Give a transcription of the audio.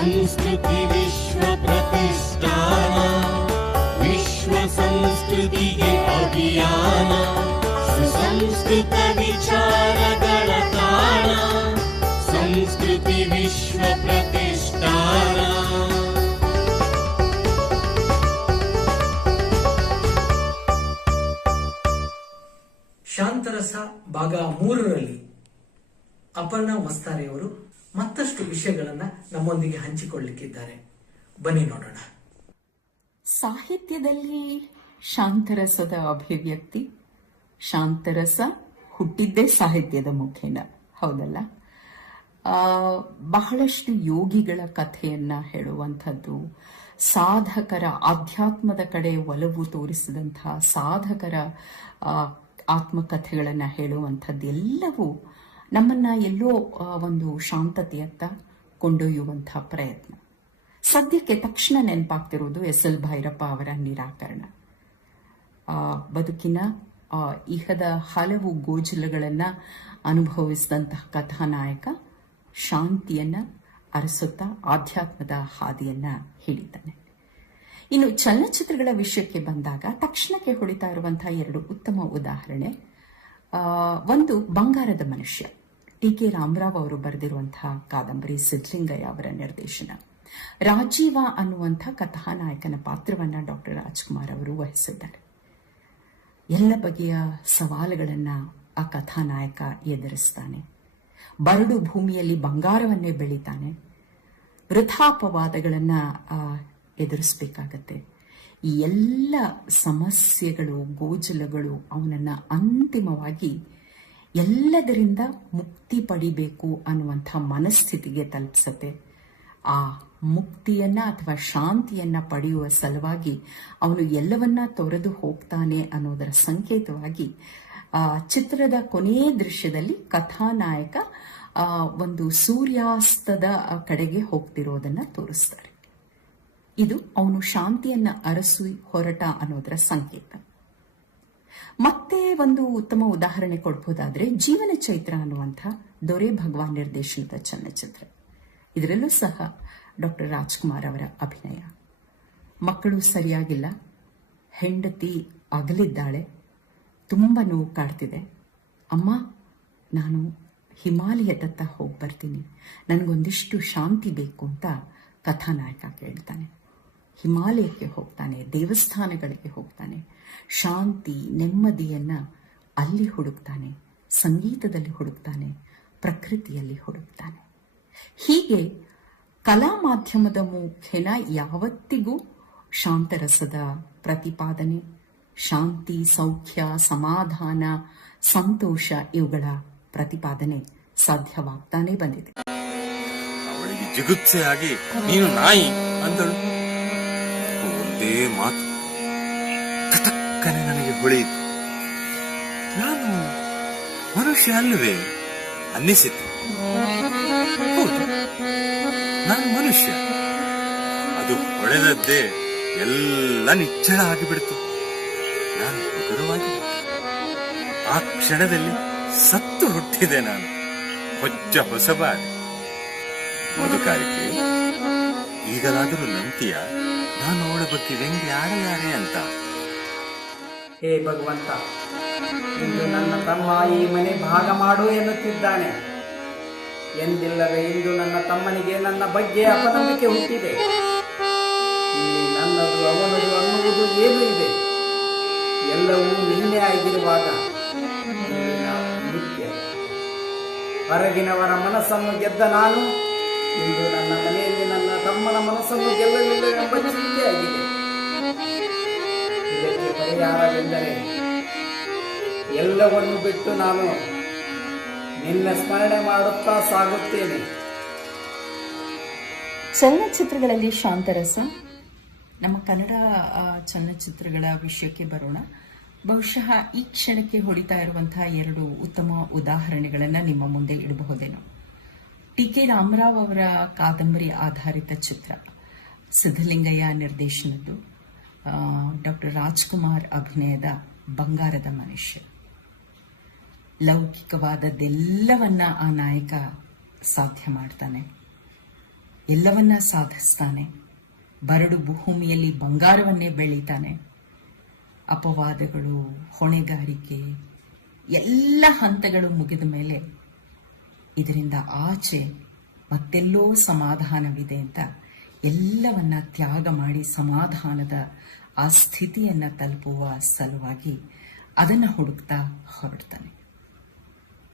ಸಂಸ್ಕೃತಿ ವಿಶ್ವ ಪ್ರತಿಷ್ಠಾನ, ವಿಶ್ವ ಸಂಸ್ಕೃತಿಗೆ ಅಭಿಯಾನ, ಸುಸಂಸ್ಕೃತ ವಿಚಾರಗಳ ತಾಣ, ಸಂಸ್ಕೃತಿ ವಿಶ್ವ ಪ್ರತಿಷ್ಠಾನ. ಶಾಂತರಸ ಭಾಗ ಮೂರರಲ್ಲಿ ಅಪರ್ಣ ವಸ್ತಾರೆಯವರು ಮತ್ತಷ್ಟು ವಿಷಯಗಳನ್ನ ನಮ್ಮೊಂದಿಗೆ ಹಂಚಿಕೊಳ್ಳಿಕ್ಕಿದ್ದಾರೆ. ಬನ್ನಿ ನೋಡೋಣ. ಸಾಹಿತ್ಯದಲ್ಲಿ ಶಾಂತರಸದ ಅಭಿವ್ಯಕ್ತಿ. ಶಾಂತರಸ ಹುಟ್ಟಿದ್ದೇ ಸಾಹಿತ್ಯದ ಮುಖೇನ, ಹೌದಲ್ಲ? ಬಹಳಷ್ಟು ಯೋಗಿಗಳ ಕಥೆಯನ್ನ ಹೇಳುವಂಥದ್ದು, ಸಾಧಕರ ಆಧ್ಯಾತ್ಮದ ಕಡೆ ಒಲವು ತೋರಿಸಿದಂತಹ ಸಾಧಕರ ಆತ್ಮಕಥೆಗಳನ್ನ ಹೇಳುವಂಥದ್ದು ಎಲ್ಲವೂ ನಮ್ಮನ್ನ ಎಲ್ಲೋ ಒಂದು ಶಾಂತತೆಯತ್ತ ಕೊಂಡೊಯ್ಯುವಂತಹ ಪ್ರಯತ್ನ. ಸದ್ಯಕ್ಕೆ ತಕ್ಷಣ ನೆನಪಾಗ್ತಿರೋದು ಎಸ್ ಎಲ್ ಭೈರಪ್ಪ ಅವರ ನಿರಾಕರಣ. ಬದುಕಿನ ಇಹದ ಹಲವು ಗೋಜಲಗಳನ್ನ ಅನುಭವಿಸಿದಂತಹ ಕಥಾನಾಯಕ ಶಾಂತಿಯನ್ನ ಅರಸುತ್ತಾ ಆಧ್ಯಾತ್ಮದ ಹಾದಿಯನ್ನ ಹೇಳಿದ್ದಾನೆ ಇನ್ನು ಚಲನಚಿತ್ರಗಳ ವಿಷಯಕ್ಕೆ ಬಂದಾಗ ತಕ್ಷಣಕ್ಕೆ ಹೊಡಿತಾ ಇರುವಂತಹ ಎರಡು ಉತ್ತಮ ಉದಾಹರಣೆ ಒಂದು ಬಂಗಾರದ ಮನುಷ್ಯ. ಟಿ ಕೆ ರಾಮರಾವ್ ಅವರು ಬರೆದಿರುವಂತಹ ಕಾದಂಬರಿ ಸಿದ್ಧಲಿಂಗಯ್ಯ ಅವರ ನಿರ್ದೇಶನ. ರಾಜೀವ ಅನ್ನುವಂಥ ಕಥಾನಾಯಕನ ಪಾತ್ರವನ್ನ ಡಾಕ್ಟರ್ ರಾಜ್ಕುಮಾರ್ ಅವರು ವಹಿಸಿದ್ದಾರೆ. ಎಲ್ಲ ಬಗೆಯ ಸವಾಲುಗಳನ್ನ ಆ ಕಥಾನಾಯಕ ಎದುರಿಸ್ತಾನೆ. ಬರಡು ಭೂಮಿಯಲ್ಲಿ ಬಂಗಾರವನ್ನೇ ಬೆಳಿತಾನೆ. ವೃಥಾಪವಾದಗಳನ್ನ ಎದುರಿಸಬೇಕಾಗತ್ತೆ. ಈ ಎಲ್ಲ ಸಮಸ್ಯೆಗಳು ಗೋಜಲಗಳು ಅವನನ್ನ ಅಂತಿಮವಾಗಿ ಎಲ್ಲದರಿಂದ ಮುಕ್ತಿ ಪಡಿಬೇಕು ಅನ್ನುವಂಥ ಮನಸ್ಥಿತಿಗೆ ತಲುಪಿಸುತ್ತೆ. ಆ ಮುಕ್ತಿಯನ್ನ ಅಥವಾ ಶಾಂತಿಯನ್ನ ಪಡೆಯುವ ಸಲುವಾಗಿ ಅವನು ಎಲ್ಲವನ್ನ ತೊರೆದು ಹೋಗ್ತಾನೆ ಅನ್ನೋದರ ಸಂಕೇತವಾಗಿ, ಆ, ಚಿತ್ರದ ಕೊನೆಯ ದೃಶ್ಯದಲ್ಲಿ ಕಥಾನಾಯಕ ಒಂದು ಸೂರ್ಯಾಸ್ತದ ಕಡೆಗೆ ಹೋಗ್ತಿರೋದನ್ನ ತೋರಿಸ್ತಾರೆ. ಇದು ಅವನು ಶಾಂತಿಯನ್ನ ಅರಸು ಹೊರಟ ಅನ್ನೋದರ ಸಂಕೇತ. ಮತ್ತೆ ಒಂದು ಉತ್ತಮ ಉದಾಹರಣೆ ಕೊಡ್ಬೋದಾದ್ರೆ ಜೀವನ ಚೈತ್ರ ಅನ್ನುವಂಥ ದೊರೆ ಭಗವಾನ್ ನಿರ್ದೇಶನದ ಚಲನಚಿತ್ರ. ಇದರಲ್ಲೂ ಸಹ ಡಾಕ್ಟರ್ ರಾಜ್ಕುಮಾರ್ ಅವರ ಅಭಿನಯ. ಮಕ್ಕಳು ಸರಿಯಾಗಿಲ್ಲ. ಹೆಂಡತಿ ಅಗಲಿದ್ದಾಳೆ. ತುಂಬ ನೋವು ಕಾಡ್ತಿದೆ. ಅಮ್ಮ, ನಾನು ಹಿಮಾಲಯದತ್ತ ಹೋಗಿ ಬರ್ತೀನಿ. ನನಗೊಂದಿಷ್ಟು ಶಾಂತಿ ಬೇಕು ಅಂತ ಕಥಾನಾಯಕ ಕೇಳ್ತಾನೆ. ಹಿಮಾಲಯಕ್ಕೆ ಹೋಗ್ತಾನೆ, ದೇವಸ್ಥಾನಗಳಿಗೆ ಹೋಗ್ತಾನೆ. ಶಾಂತಿ, ನೆಮ್ಮದಿಯನ್ನ ಅಲ್ಲಿ ಹುಡುಕ್ತಾನೆ, ಸಂಗೀತದಲ್ಲಿ ಹುಡುಕ್ತಾನೆ, ಪ್ರಕೃತಿಯಲ್ಲಿ ಹುಡುಕ್ತಾನೆ. ಹೀಗೆ ಕಲಾ ಮಾಧ್ಯಮದ ಮುಖೇನ ಯಾವತ್ತಿಗೂ ಶಾಂತರಸದ ಪ್ರತಿಪಾದನೆ, ಶಾಂತಿ, ಸೌಖ್ಯ, ಸಮಾಧಾನ, ಸಂತೋಷ ಇವುಗಳ ಪ್ರತಿಪಾದನೆ ಸಾಧ್ಯವಾಗ್ತಾನೆ ಬಂದಿದೆ. ಅವಳಿಗೆ ಜಿಗುಪ್ಸೆ ನೀನು ನಾಯಿ ಅಂದಳು. ಒಂದೇ ಮಾತು. ಹೊಳೆಯಿತು ನಾನು ಮನುಷ್ಯ ಅಲ್ಲವೇ? ಅನ್ನಿಸಿತು. ನಾನು ಮನುಷ್ಯ. ಅದು ಹೊಳೆದದ್ದೇ ಎಲ್ಲ ನಿಚ್ಚಳ ಆಗಿಬಿಡ್ತು. ನಾನು ಹಗುರವಾಗಿ ಆ ಕ್ಷಣದಲ್ಲಿ ಸತ್ತು ಹುಟ್ಟಿದೆ ನಾನು. ಹೊಚ್ಚ ಹೊಸಬಾರಿ ಮಧುಕಾರಿಕೆ, ಈಗಲಾದರೂ ನಂಬಿಯ ನಾನು ಅವಳ ಬಗ್ಗೆ ವ್ಯಂಗ್ಯ ಆಡಲಾರೆ ಅಂತ. ಹೇ ಭಗವಂತ, ಇಂದು ನನ್ನ ತಮ್ಮ ಈ ಮನೆ ಭಾಗ ಮಾಡು ಎನ್ನುತ್ತಿದ್ದಾನೆ. ಎಂದಿಲ್ಲದೆ ಇಂದು ನನ್ನ ತಮ್ಮನಿಗೆ ನನ್ನ ಬಗ್ಗೆ ಅಪನಂಬಿಕೆ ಹುಟ್ಟಿದೆ. ನನ್ನದು ಅವನದು ಅನ್ನುವುದು ಏನು ಇದೆ. ಎಲ್ಲವೂ ನಿನ್ನೆ ಆಗಿರುವಾಗ ನಿತ್ಯ. ಹೊರಗಿನವರ ಮನಸ್ಸನ್ನು ಗೆದ್ದ ನಾನು, ಇಂದು ನನ್ನ ಮನೆಯಲ್ಲಿ ನನ್ನ ತಮ್ಮನ ಮನಸ್ಸನ್ನು ಗೆಲ್ಲಲಿಲ್ಲ ಎಂಬ ಚಿಂತೆ ಆಗಿದೆ ಇದಕ್ಕೆ ಎಲ್ಲವನ್ನು ಬಿಟ್ಟು ನಾನು ನಿನ್ನ ಸ್ಮರಣೆ ಮಾಡುತ್ತಾ ಸಾಗುತ್ತೇನೆ. ಚಲನಚಿತ್ರಗಳಲ್ಲಿ ಶಾಂತರಸ, ನಮ್ಮ ಕನ್ನಡ ಚಲನಚಿತ್ರಗಳ ವಿಷಯಕ್ಕೆ ಬರೋಣ. ಬಹುಶಃ ಈ ಕ್ಷಣಕ್ಕೆ ಹೊಡಿತಾ ಇರುವಂತಹ ಎರಡು ಉತ್ತಮ ಉದಾಹರಣೆಗಳನ್ನ ನಿಮ್ಮ ಮುಂದೆ ಇಡಬಹುದೇನೋ. ಟಿ ಕೆ ರಾಮರಾವ್ ಅವರ ಕಾದಂಬರಿ ಆಧಾರಿತ ಚಿತ್ರ ಸಿದ್ದಲಿಂಗಯ್ಯ ನಿರ್ದೇಶನದ್ದು. ಡಾಕ್ಟರ್ ರಾಜ್ಕುಮಾರ್ ಅಭಿನಯದ ಬಂಗಾರದ ಮನುಷ್ಯ. ಲೌಕಿಕವಾದದ್ದೆಲ್ಲವನ್ನ ಆ ನಾಯಕ ಸಾಧ್ಯ ಮಾಡ್ತಾನೆ. ಎಲ್ಲವನ್ನ ಸಾಧಿಸ್ತಾನೆ. ಬರಡು ಭೂಮಿಯಲ್ಲಿ ಬಂಗಾರವನ್ನೇ ಬೆಳೀತಾನೆ. ಅಪವಾದಗಳು, ಹೊಣೆಗಾರಿಕೆ, ಎಲ್ಲ ಹಂತಗಳು ಮುಗಿದ ಮೇಲೆ ಇದರಿಂದ ಆಚೆ ಮತ್ತೆಲ್ಲೋ ಸಮಾಧಾನವಿದೆ ಅಂತ ಎಲ್ಲವನ್ನ ತ್ಯಾಗ ಮಾಡಿ ಸಮಾಧಾನದ ಆ ಸ್ಥಿತಿಯನ್ನು ತಲುಪುವ ಸಲುವಾಗಿ ಅದನ್ನ ಹುಡುಕ್ತಾ ಹೊರಡ್ತಾನೆ.